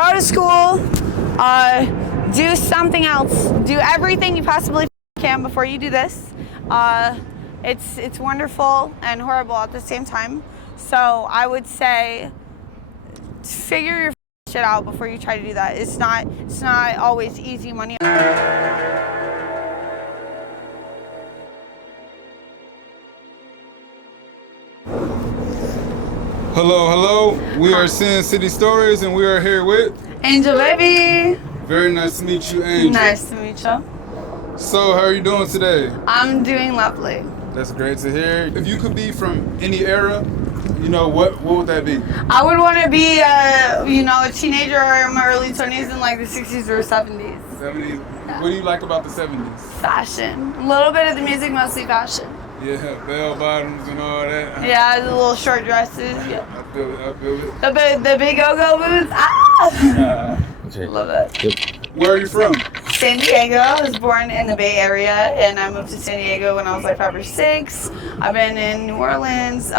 go to school, do something else, do everything you possibly can before you do this. It's wonderful and horrible at the same time. So I would say figure your shit out before you try to do that. It's not always easy money. Hello. We are Sin City Stories, and we are here with Angel Baby. Very nice to meet you, Angel. Nice to meet you. So, how are you doing today? I'm doing lovely. That's great to hear. If you could be from any era, what would that be? I would want to be, a teenager in my early 20s in like the 60s or 70s. 70s. What do you like about the 70s? Fashion. A little bit of the music, mostly fashion. Yeah, bell bottoms and all that. Yeah, the little short dresses. Yeah. I feel it. The big go-go boots. Ah! Okay. Love it. Where are you from? San Diego. I was born in the Bay Area, and I moved to San Diego when I was like 5 or 6. I've been in New Orleans,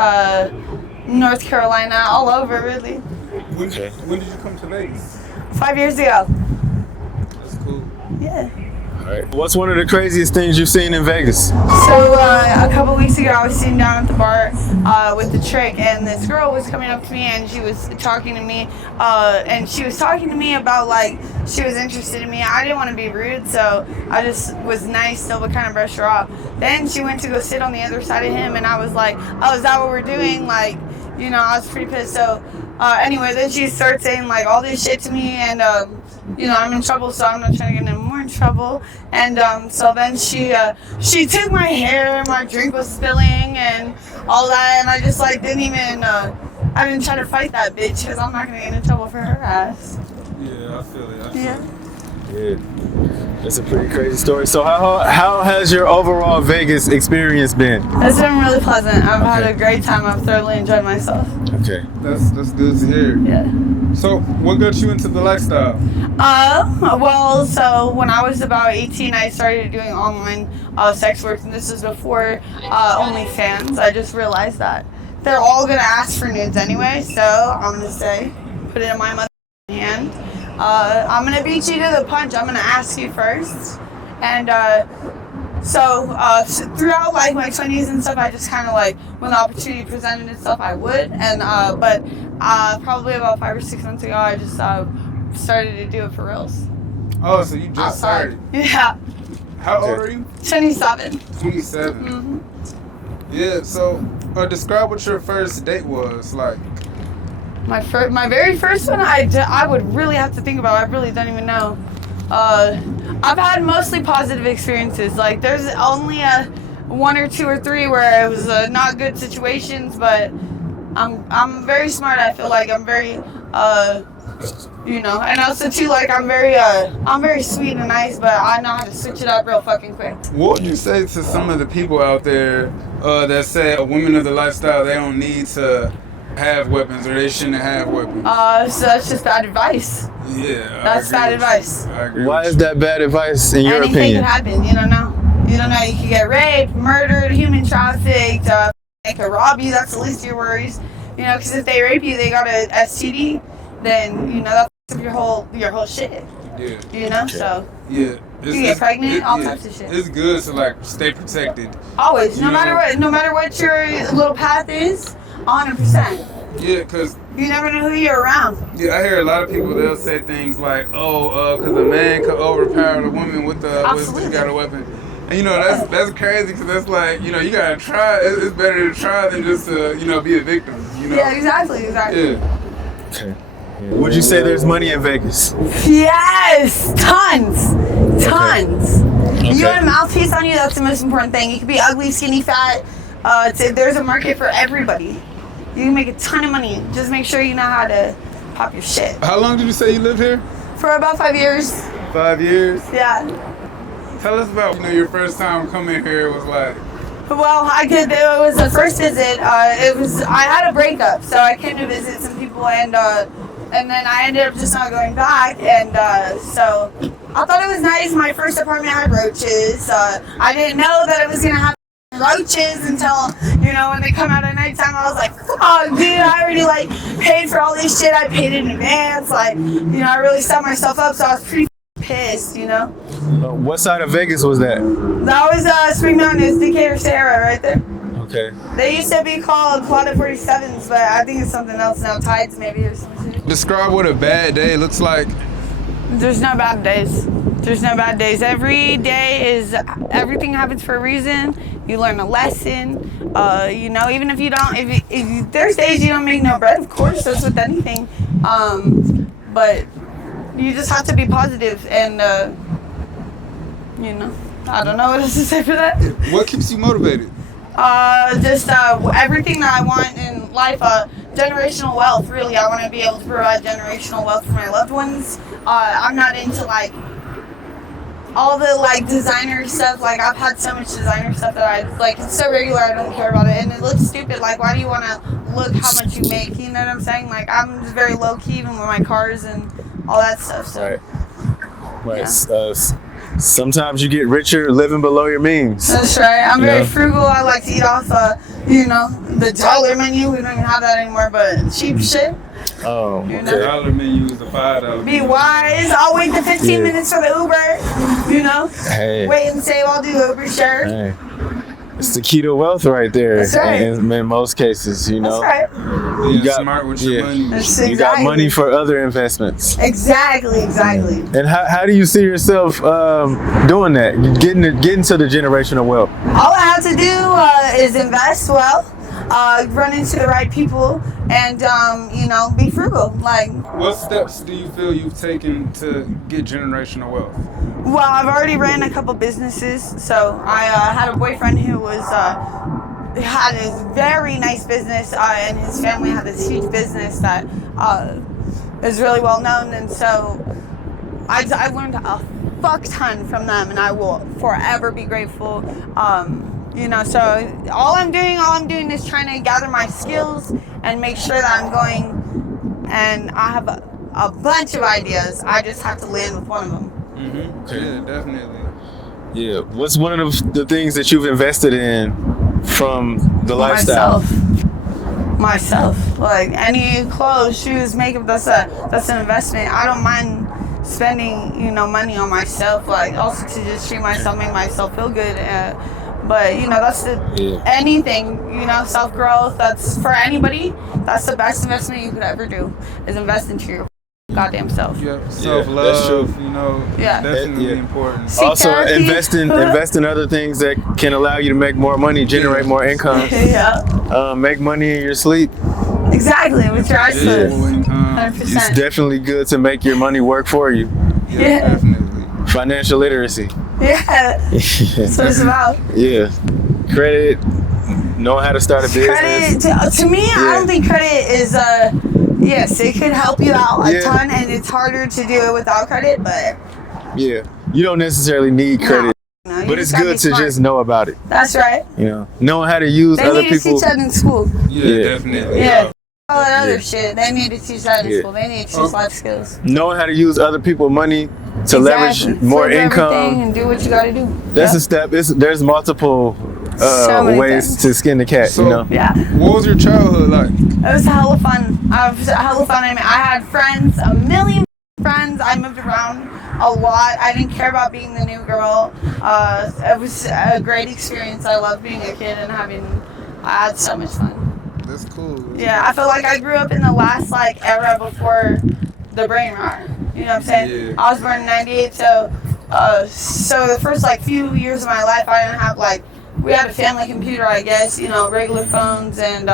North Carolina, all over really. When did you come to Vegas? 5 years ago. That's cool. Yeah. All right. What's one of the craziest things you've seen in Vegas? So a couple weeks ago, I was sitting down at the bar with the trick, and this girl was coming up to me, and she was talking to me, about like she was interested in me. I didn't want to be rude, so I just was nice still, but kind of brushed her off. Then she went to go sit on the other side of him, and I was like, "Oh, is that what we're doing?" Like, I was pretty pissed. So anyway, then she starts saying like all this shit to me, and I'm in trouble, so I'm not trying to get any more in trouble. And so then she took my hair, my drink was spilling, and all that, and I just like didn't even, I didn't try to fight that bitch because I'm not gonna get in trouble for her ass. Yeah, I feel it. Yeah. That's a pretty crazy story. So how has your overall Vegas experience been? It's been really pleasant. I've had a great time. I've thoroughly enjoyed myself. Okay. That's good to hear. Yeah. So, what got you into the lifestyle? So when I was about 18, I started doing online sex work, and this was before OnlyFans. I just realized that they're all gonna ask for nudes anyway, so I'm gonna say, put it in my mother's hand. I'm gonna beat you to the punch. I'm gonna ask you first, and so throughout like my 20s and stuff, I just kind of like when the opportunity presented itself, I would. And but probably about 5 or 6 months ago, I just started to do it for reals. Oh, so you just started? Yeah. How old are you? 27. 27. Mm-hmm. Yeah. So describe what your first date was like. My very first one, I would really have to think about. I really don't even know. I've had mostly positive experiences. Like there's only 1 or 2 or 3 where it was not good situations, but I'm very smart. I feel like I'm very and also too like I'm very sweet and nice, but I know how to switch it up real fucking quick. What would you say to some of the people out there that say women of the lifestyle, they don't need to have weapons or they shouldn't have weapons? So that's just bad advice. Yeah, that's bad advice. I agree. Why is that bad advice in your opinion? Anything can happen. You don't know. You can get raped, murdered, human trafficked. They could rob you. That's the least of your worries. Because if they rape you, they got a STD. Then that's your whole shit. Yeah. So. Yeah. You get pregnant, all types of shit. It's good to like stay protected. Always, no matter what your little path is, 100%. Yeah, cause you never know who you're around. Yeah, I hear a lot of people. They'll say things like, cause a man could overpower the woman with he got a weapon. And that's crazy, cause that's like you gotta try. It's better to try than just to be a victim. Yeah, exactly. Yeah. Okay. Would you say there's money in Vegas? Yes, tons. Okay. You have a mouthpiece on you. That's the most important thing. You can be ugly, skinny, fat. There's a market for everybody. You can make a ton of money. Just make sure you know how to pop your shit. How long did you say you lived here? For about 5 years. 5 years? Yeah. Tell us about your first time coming here was like. Well, it was the first visit. I had a breakup, so I came to visit some people, and then I ended up just not going back, and so I thought it was nice. My first apartment had roaches. I didn't know that it was gonna have roaches until You know, when they come out at nighttime, I was like, fuck, dude, I already like paid for all this shit. I paid in advance. Like, you know, I really set myself up, so I was pretty pissed, you know. What side of Vegas was that? That was Spring Mountain. It's Decatur Sierra right there. Okay. They used to be called Planet 47s, but I think it's something else now. Tides maybe or something. Describe what a bad day looks like. There's no bad days. There's no bad days. Every day is, everything happens for a reason. You learn a lesson. You know, even if you don't, there's days you don't make no bread, of course, that's with anything. But you just have to be positive and, you know, I don't know what else to say for that. What keeps you motivated? Just everything that I want in life, generational wealth, really. I want to be able to provide generational wealth for my loved ones. I'm not into like all the like designer stuff. Like I've had so much designer stuff that I like, it's so regular I don't care about it, and it looks stupid. Like why do you want to look how much you make, you know what I'm saying? Like I'm just very low key even with my cars and all that stuff, so Right. yeah. Sometimes you get richer living below your means. That's right. I'm very Yeah. frugal. I like to eat off, you know, the dollar menu. We don't even have that anymore, but cheap shit. Oh, You The know? dollar menu is the $5. Be wise. I'll wait the 15 Yeah. minutes for the Uber, you know? Hey. Wait and save. I'll do Uber, sure. Hey. It's the key to wealth right there. That's right. In most cases, you know. That's right. Being got- smart with your yeah. money. That's You got exactly. money for other investments. Exactly. And how do you see yourself doing that? Getting to the generational wealth? All I have to do is invest well, run into the right people, and, you know, be frugal. Like, What steps do you feel you've taken to get generational wealth? well, I've already ran a couple businesses. So I had a boyfriend who was had a very nice business, and his family had this huge business that is really well known. And so I learned a fuck ton from them, and I will forever be grateful. You know, so all I'm doing is trying to gather my skills and make sure that I'm going. And I have a bunch of ideas. I just have to land with one of them. Okay. Yeah, definitely. Yeah. What's one of the things that you've invested in from the lifestyle? Myself. Like any clothes, shoes, makeup, that's an investment. I don't mind spending, you know, money on myself. Like also to just treat myself, make myself feel good. But you know, that's anything, you know, self growth. That's for anybody. That's the best investment you could ever do is invest into your goddamn self. Yeah, that's self-love, true. you know, Yeah. definitely important. Seek Also, therapy. invest in other things that can allow you to make more money, generate more income, Yeah. make money in your sleep. Exactly. With your eyes Yeah. closed. It's 100%. definitely good to make your money work for you. Yeah. Definitely. Financial literacy. Yeah. That's what it's about. Yeah. Credit, knowing how to start a business. Credit to me, I don't think credit is yes, it could help you out a Yeah. ton, and it's harder to do it without credit, but Yeah. You don't necessarily need credit, no, you but it's gotta good be to smart. just know about it. That's right. You know, knowing how to use They other need to people. teach that in school. Yeah, Yeah. definitely. Yeah. All that other Yeah. shit. They need to teach that in Yeah. school. They need to teach life skills. Knowing how to use other people's money to leverage Exactly. more Flip everything income. and do what you gotta do. That's Yeah. a step. There's multiple So many ways things. to skin the cat. So- you know. Yeah. What was your childhood like? It was hella fun. It was hella fun. I mean, I had friends, a million friends. I moved around a lot. I didn't care about being the new girl. It was a great experience. I loved being a kid and I had so much fun. That's cool. Yeah, I feel like I grew up in the last like era before the brain rot. You know what I'm saying? Yeah. I was born in '98, so the first like few years of my life, I didn't have like, we had a family computer, I guess, you know, regular phones and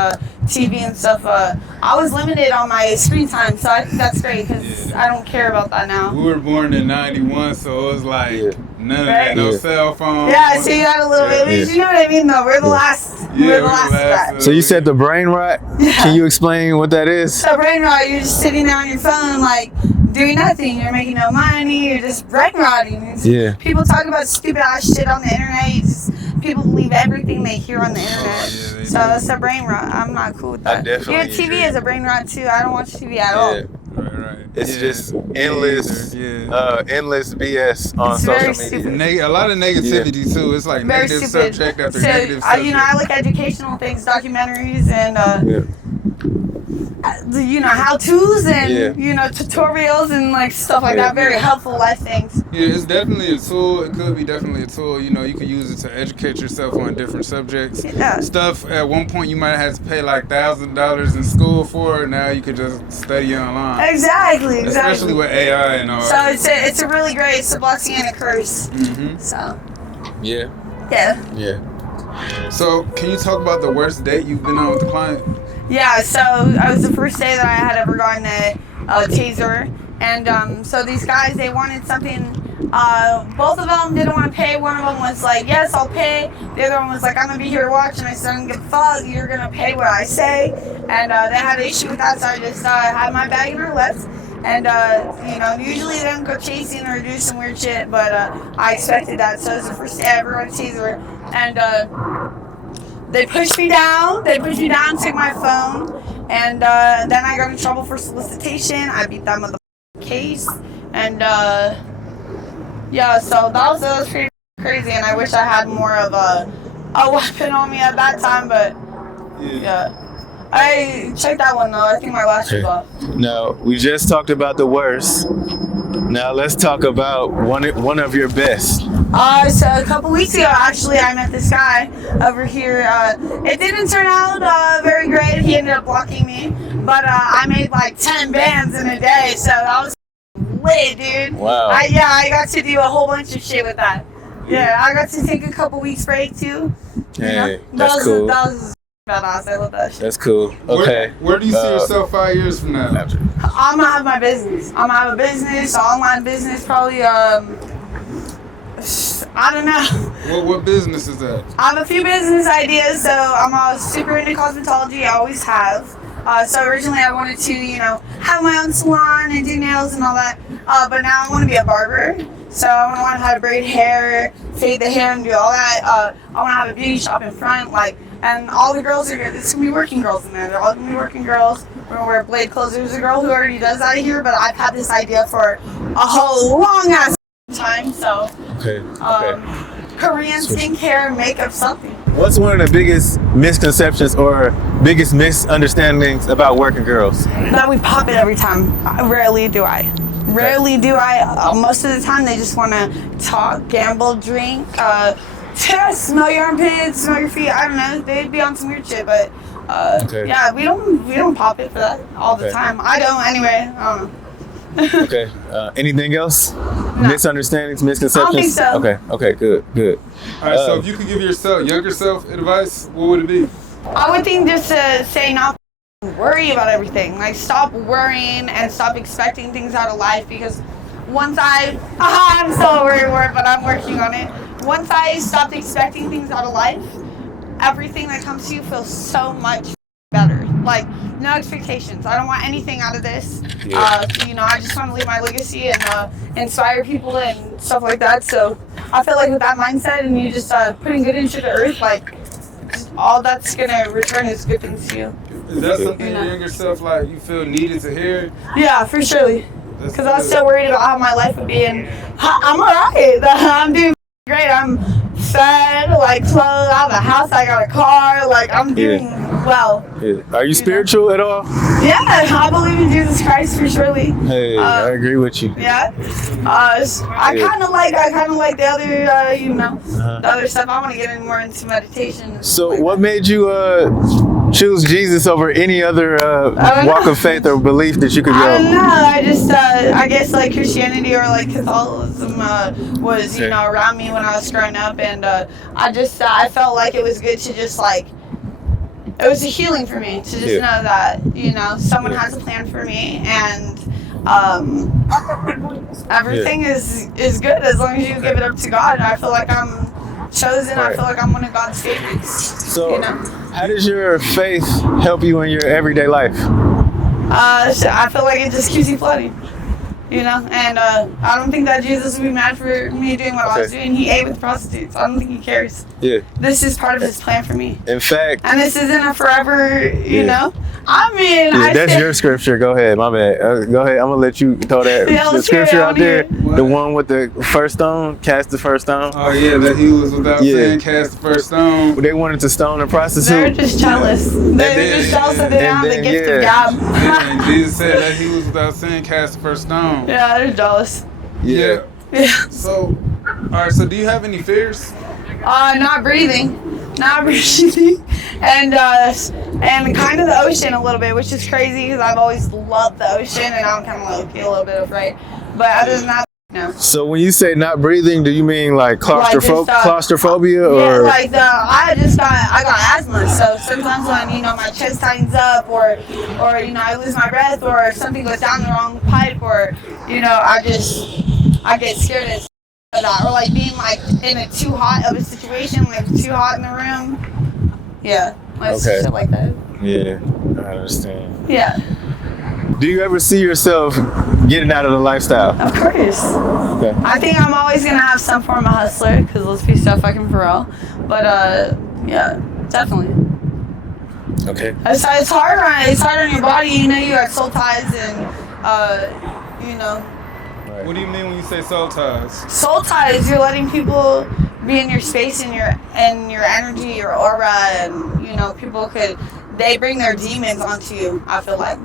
TV and stuff. I was limited on my screen time, so I think that's great because I don't care about that now. We were born in '91, so it was like Yeah. none of Right? that, no Yeah. cell phone. Yeah, so you got a little bit, Yeah. you know what I mean though? We're the last, Yeah, we're the last batch. So you said the brain rot. Yeah. Can you explain what that is? So brain rot, you're just sitting there on your phone, like doing nothing. You're making no money. You're just brain rotting. Yeah. People talk about stupid ass shit on the internet. People believe everything they hear on the internet. yeah, they So do. it's a brain rot. I'm not cool with I that. definitely Yeah, TV agree. is a brain rot too. I don't watch TV at all. Yeah. Right. It's Yeah, just endless, endless BS on It's social very media. stupid. A lot of negativity too. It's like Very negative stupid. subject after So, negative subject. you know, I like educational things, documentaries, and you know, how-tos and you know, tutorials and like stuff like that. Very helpful life things. Yeah, it's definitely a tool. It could be definitely a tool. You know, you could use it to educate yourself on different subjects. Yeah. Stuff at one point you might have to pay like $1,000 in school for. Now you could just study online. Exactly. Especially with AI and all. So it's a really great. It's a blessing and a curse. Mm-hmm. So. Yeah. So can you talk about the worst date you've been on with the client? Yeah, so it was the first day that I had ever gotten a taser, and so these guys, they wanted something. Both of them didn't want to pay. One of them was like, "Yes, I'll pay." The other one was like, "I'm gonna be here to watch," and I said, "I don't give a fuck. You're gonna pay what I say." And they had an issue with that, so I just had my bag in her left. And you know, usually they don't go chasing or do some weird shit, but I expected that. So it was the first day I ever got a taser, and. They pushed me down, took my phone, and then I got in trouble for solicitation. I beat that motherfucking case, and yeah, so that was pretty crazy, and I wish I had more of a weapon on me at that time, but yeah. I checked that one though, I think my lash was off. Now, we just talked about the worst. Now let's talk about one of your best. So a couple weeks ago, actually, I met this guy over here. It didn't turn out very great. He ended up blocking me, but I made like 10 bands in a day, so that was lit, dude. Wow. I got to do a whole bunch of shit with that. Yeah, I got to take a couple weeks break too. Hey, that's cool. That was badass. I love that shit. That's cool. Okay. Where do you see yourself 5 years from now? I'm gonna have my business. I'm gonna have a business, an online business, probably. I don't know. What business is that? I have a few business ideas, so I'm super into cosmetology. I always have. So originally I wanted to, you know, have my own salon and do nails and all that. But now I want to be a barber. So I want to know how to braid hair, fade the hair, and do all that. I want to have a beauty shop in front, like, and all the girls are. It's gonna be working girls in there. They're all gonna be working girls. We're gonna wear blade clothes. There's a girl who already does that here, but I've had this idea for a whole long ass time. So. Okay. Korean skincare, makeup, something. What's one of the biggest misconceptions or biggest misunderstandings about working girls? That we pop it every time. Rarely do I. Most of the time they just want to talk, gamble, drink, smell your armpits, smell your feet. I don't know. They'd be on some weird shit, but yeah, we don't pop it for that all the time. I don't anyway. I don't know. Okay. Anything else? No. Misunderstandings, misconceptions? I don't think so. Okay. Good. All right. So if you could give younger self advice, what would it be? I would think just to say not worry about everything. Like stop worrying and stop expecting things out of life, because once I'm still a worry word, but I'm working on it. Once I stopped expecting things out of life, everything that comes to you feels so much better. Like no expectations. I don't want anything out of this. You know, I just want to leave my legacy and inspire people and stuff like that. So I feel like with that mindset and you just putting good into the earth, like all that's gonna return is good things to you. Is that something your younger self like you feel needed to hear? Yeah, for surely. Because I was so worried about how my life would be, and I'm alright. I'm doing great. I'm fed, like clothes, I have a house, I got a car, like I'm doing well. Yeah. Are you spiritual at all? Yeah, I believe in Jesus Christ for surely. Hey, I agree with you. Yeah. I kind of like the other, you know, the other stuff. I want to get more into meditation. So what made you choose Jesus over any other walk of faith or belief that you could go? I don't know. I just, I guess like Christianity or like Catholicism was, you know, around me when I was growing up, and I felt like it was good to just like. It was a healing for me to just know that, you know, someone has a plan for me, and everything is good as long as you give it up to God. I feel like I'm chosen. I feel like I'm one of God's favorites. So, you know? How does your faith help you in your everyday life? So I feel like it just keeps you floating. You know, and I don't think that Jesus would be mad for me doing what I was doing. He ate with prostitutes. I don't think he cares. Yeah. This is part of his plan for me. In fact. And this isn't a forever, you know. I mean, Yeah, I that's said, your scripture. Go ahead. My bad. Go ahead. I'm gonna let you throw that Yeah, the let's hear it. scripture I out wanna hear there. The one with the first stone. Cast the first stone. Oh yeah, that he was without Yeah. sin cast the first stone. They wanted to stone a They're prostitute. just jealous. They're just jealous that they don't have the gift of Yeah, gab. and Jesus said that he was without sin cast the first stone. Yeah, they're jealous. Yeah. Yeah. So, all right. So, do you have any fears? Not breathing, and kind of the ocean a little bit, which is crazy because I've always loved the ocean, and I'm kind of low-key a little bit afraid. But other than that, no. So when you say not breathing, do you mean like claustrophobia Yeah, or? like I got asthma, so sometimes when my chest tightens up, or I lose my breath, or something goes down the wrong pipe, or I get scared of that, or like being like in a too hot of a situation, like too hot in the room. Yeah, like Okay. shit like that. Yeah, I understand. Yeah, Do you ever see yourself getting out of the lifestyle? of course. Okay. I think I'm always gonna have some form of hustler, because let's be so fucking for real. But yeah, definitely. Okay. It's hard on your body. You got soul ties, and What do you mean when you say soul ties? soul ties. You're letting people be in your space and your energy, your aura, and people they bring their demons onto you. I feel like.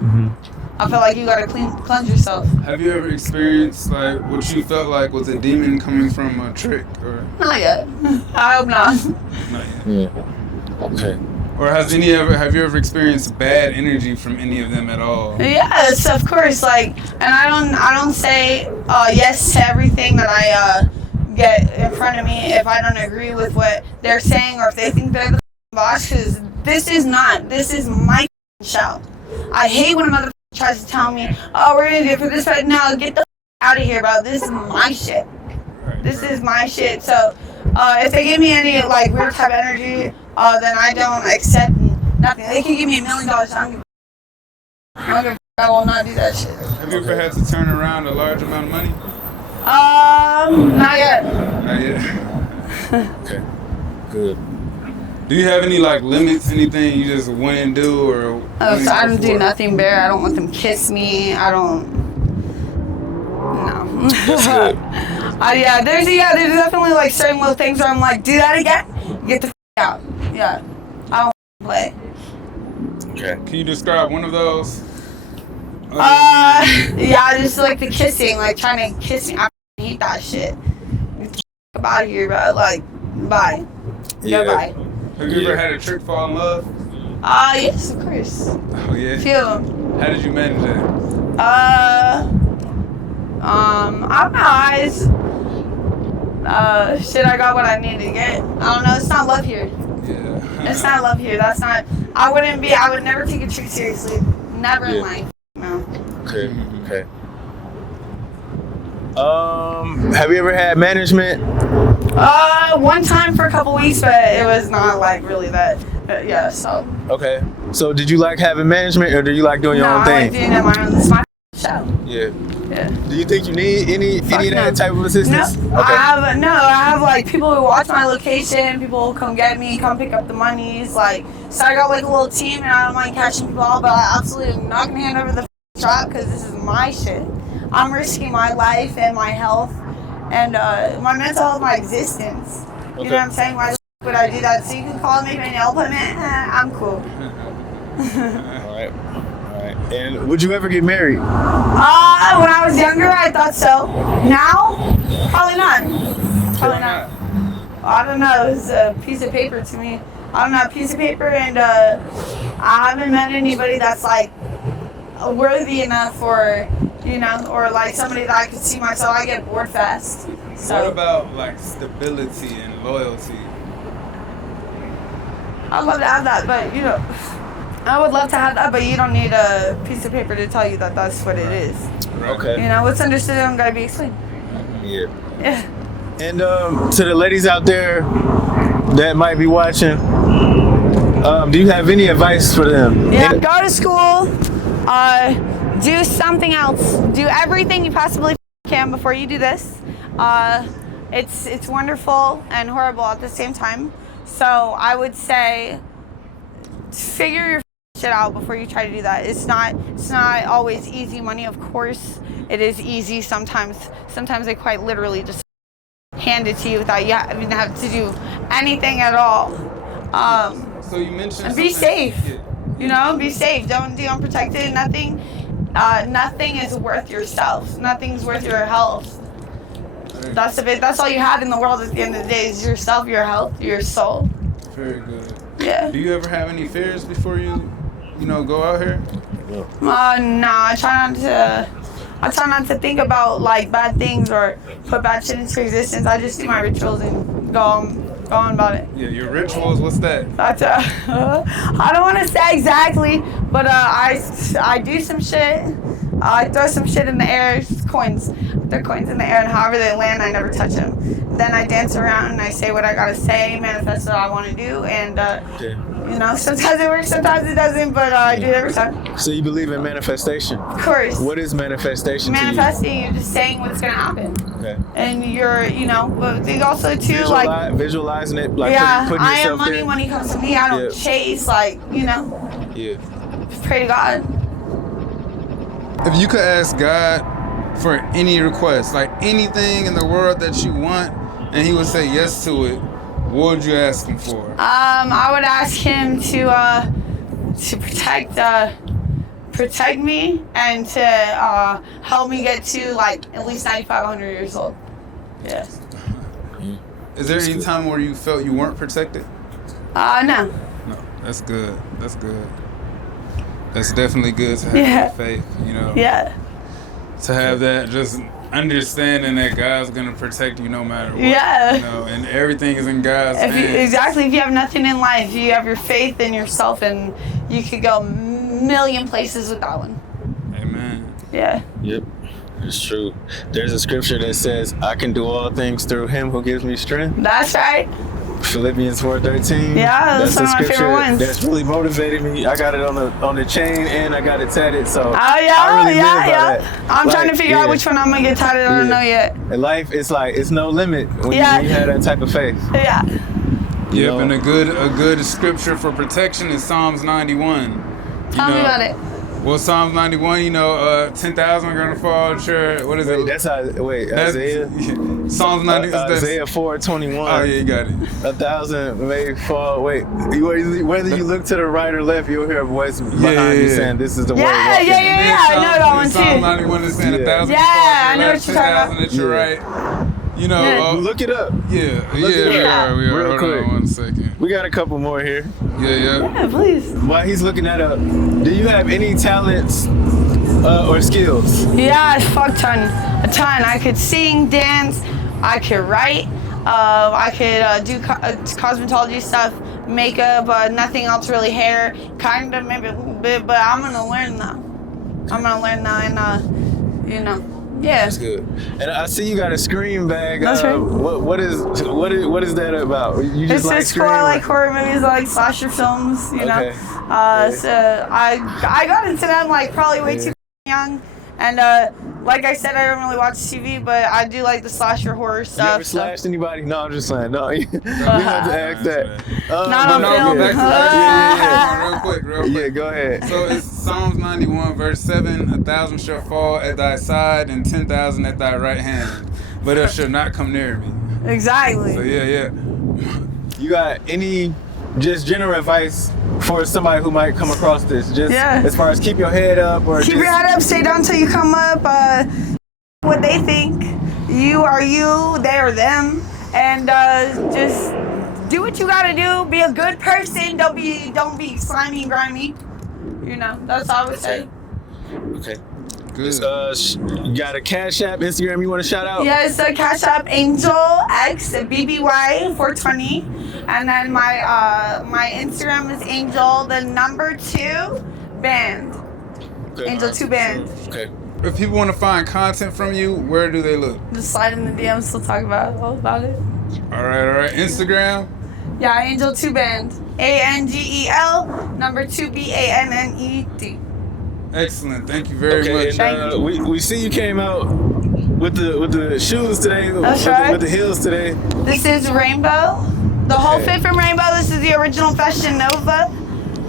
I feel like you gotta cleanse yourself. Have you ever experienced like what you felt like was a demon coming from a trick, or Not yet. I hope not. not yet? Yeah. Okay. Or have you ever experienced bad energy from any of them at all? Yes, of course. Like, and I don't say yes to everything that I get in front of me if I don't agree with what they're saying, or if they think they're the boss. Because this is my show. I hate when a motherfucker tries to tell me, oh, we're gonna do it for this right now. Get the out of here, bro. This is my shit. This is my shit. So if they give me any like weird type of energy, then I don't accept nothing. They can give me $1 million. I don't give a I will not do that shit. Have you ever had to turn around a large amount of money? Not yet. Not yet. Okay. Good. Do you have any like limits? Anything you just wouldn't do, or? So I don't do before? nothing, Bear. I don't let them kiss me. I don't. No. That's good. There's definitely like certain little things where I'm like, do that again, get the out. Yeah, I don't play. Okay. Can you describe one of those? I just like the kissing, like trying to kiss me. I hate that shit. Get the out of here, bro. Like, bye. Yeah. Goodbye. Have you ever had a trick fall in love? Yes, of course. Oh yeah. Few of them. How did you manage that? I don't know. I got what I needed to get. I don't know. It's not love here. Yeah. It's not love here. That's not. I would never take a trick seriously. Never in life. No. Okay. Okay. Have you ever had management? One time for a couple weeks, but it was not like really that. Yeah. So. Okay. So did you like having management, or do you like doing your own I thing? like doing it on my own. It's my show. Yeah. Yeah. Do you think you need any of that no. type of assistance? No, I have like people who watch my location, people who come get me, come pick up the monies, like, so I got like a little team, and I don't mind catching people all, but I absolutely am not gonna hand over the shop, because this is my shit. I'm risking my life and my health, and my mental health, my existence. You know what I'm saying? Why would I do that? So you can call me for an appointment, I'm cool. Alright. And would you ever get married? When I was younger, I thought so. Now, probably not. Probably not. I don't know. It's a piece of paper to me. I don't know, a piece of paper, and I haven't met anybody that's like worthy enough, or or like somebody that I could see myself. I get bored fast. So What about like stability and loyalty? I'd love to have that, but I would love to have that, but you don't need a piece of paper to tell you that that's what it is. Okay. What's understood don't gotta be explained. Yeah. Yeah. And to the ladies out there that might be watching, do you have any advice for them? Yeah. Go to school. Do something else. Do everything you possibly can before you do this. It's wonderful and horrible at the same time. So I would say figure your shit out before you try to do that. It's not always easy money. Of course, it is easy. Sometimes they quite literally just hand it to you without you having to have to do anything at all. So you mentioned. And be safe. Yeah. You know, be safe. Don't be unprotected. Nothing is worth yourself. Nothing's worth your health. That's all you have in the world at the end of the day is yourself, your health, your soul. Very good. Yeah. Do you ever have any fears before you go out here? No, I try not to think about like bad things or put bad shit into existence. I just do my rituals and go on about it. Yeah, your rituals. What's that? That's I don't want to say exactly, but I do some shit. I throw some shit in the air, coins. They're coins in the air, and however they land, I never touch them. Then I dance around and I say what I gotta say, manifest what I want to do, and you know, sometimes it works, sometimes it doesn't, but I do it every time. So you believe in manifestation? Of course. What is manifestation Manifesting, to you? you're just saying what's gonna happen. Okay. And you're, you know, but they also too like visualizing it, like yeah, putting I yourself have money there. when it comes to me. I don't chase, like, you know. Yeah. Just pray to God. If you could ask God for any request, like anything in the world that you want, and He would say yes to it, what would you ask Him for? I would ask Him to protect me and to help me get to like at least 95, 100 years old. Yeah. Is there any time where you felt you weren't protected? No. No, that's good. That's good. That's definitely good to have that faith, you know. Yeah. To have that just understanding that God's gonna protect you no matter what. Yeah. You know, and everything is in God's hands. Exactly. If you have nothing in life, you have your faith in yourself, and you could go a million places with that one. Amen. Yeah. Yep. It's true. There's a scripture that says, I can do all things through Him who gives me strength. That's right. Philippians 4:13. Yeah, that's one a of my favorite ones. That's really motivated me. I got it on the chain and I got it tatted. So I really live by that. I'm trying to figure out which one I'm gonna get tatted. I don't know yet. In life, it's like it's no limit when you have that type of faith. Yeah. Yep, and a good scripture for protection is Psalms 91. Tell me about it. Well, Psalms 91, 10,000 are going to fall short. What is it? That's Isaiah? Psalms 90. Isaiah 4:21. Oh, yeah, you got it. 1,000 may fall. Wait, whether you look to the right or left, you'll hear a voice behind you saying, this is the way. Yeah. I know that one too. Psalms 91 is saying 1,000 I know what you're talking about. 10,000 at your right. Look it up. We are. Real quick. Hold on 1 second. We got a couple more here. Yeah, please. While he's looking that up, do you have any talents or skills? Yeah, a ton. I could sing, dance, I could write, I could do cosmetology stuff, makeup, nothing else really, hair, kind of maybe a little bit, but I'm gonna learn now. And yeah. That's good. And I see you got a Scream bag. That's right. What is that about? You just It's just for like horror movies, like slasher films, you know. So I got into them like probably way too young, and like I said, I don't really watch TV, but I do like the slasher horror stuff. You ever slashed anybody? No, I'm just saying. No, you have to ask that. Not on film. Real quick. Yeah, go ahead. So it's Psalms 91, verse 7. 1,000 shall fall at thy side, and 10,000 at thy right hand, but it shall not come near me. Exactly. So yeah. You got any just general advice for somebody who might come across this? Just as far as keep your head up, or keep your head up, stay down till you come up. What they think, you are you, they are them, and just do what you gotta do. Be a good person. Don't be slimy, grimy. That's all I would say. Okay. Good. You got a Cash App, Instagram you want to shout out? Yes, Cash App Angel X BBY 420, and then my Instagram is Angel 2 Band. Okay. Angel 2 Band. Okay. If people want to find content from you, where do they look? Just slide in the DMs. We'll talk all about it. All right. Instagram. Yeah, Angel 2 Band. ANGEL 2 BANNED. Excellent. Thank you very much. And, we see you came out with the shoes today. That's right. With the heels today. This is Rainbow. The whole fit from Rainbow. This is the original Fashion Nova.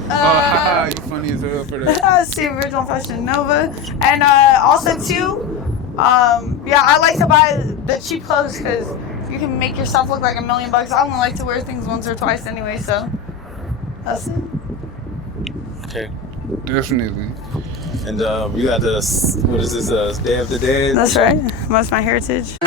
Haha, you funny as hell for that. See Original Fashion Nova. And also too, yeah, I like to buy the cheap clothes because you can make yourself look like $1 million. I only like to wear things once or twice anyway, so that's it. Okay. Definitely. And you got the, what is this, Day of the Dead? That's right. That's my heritage.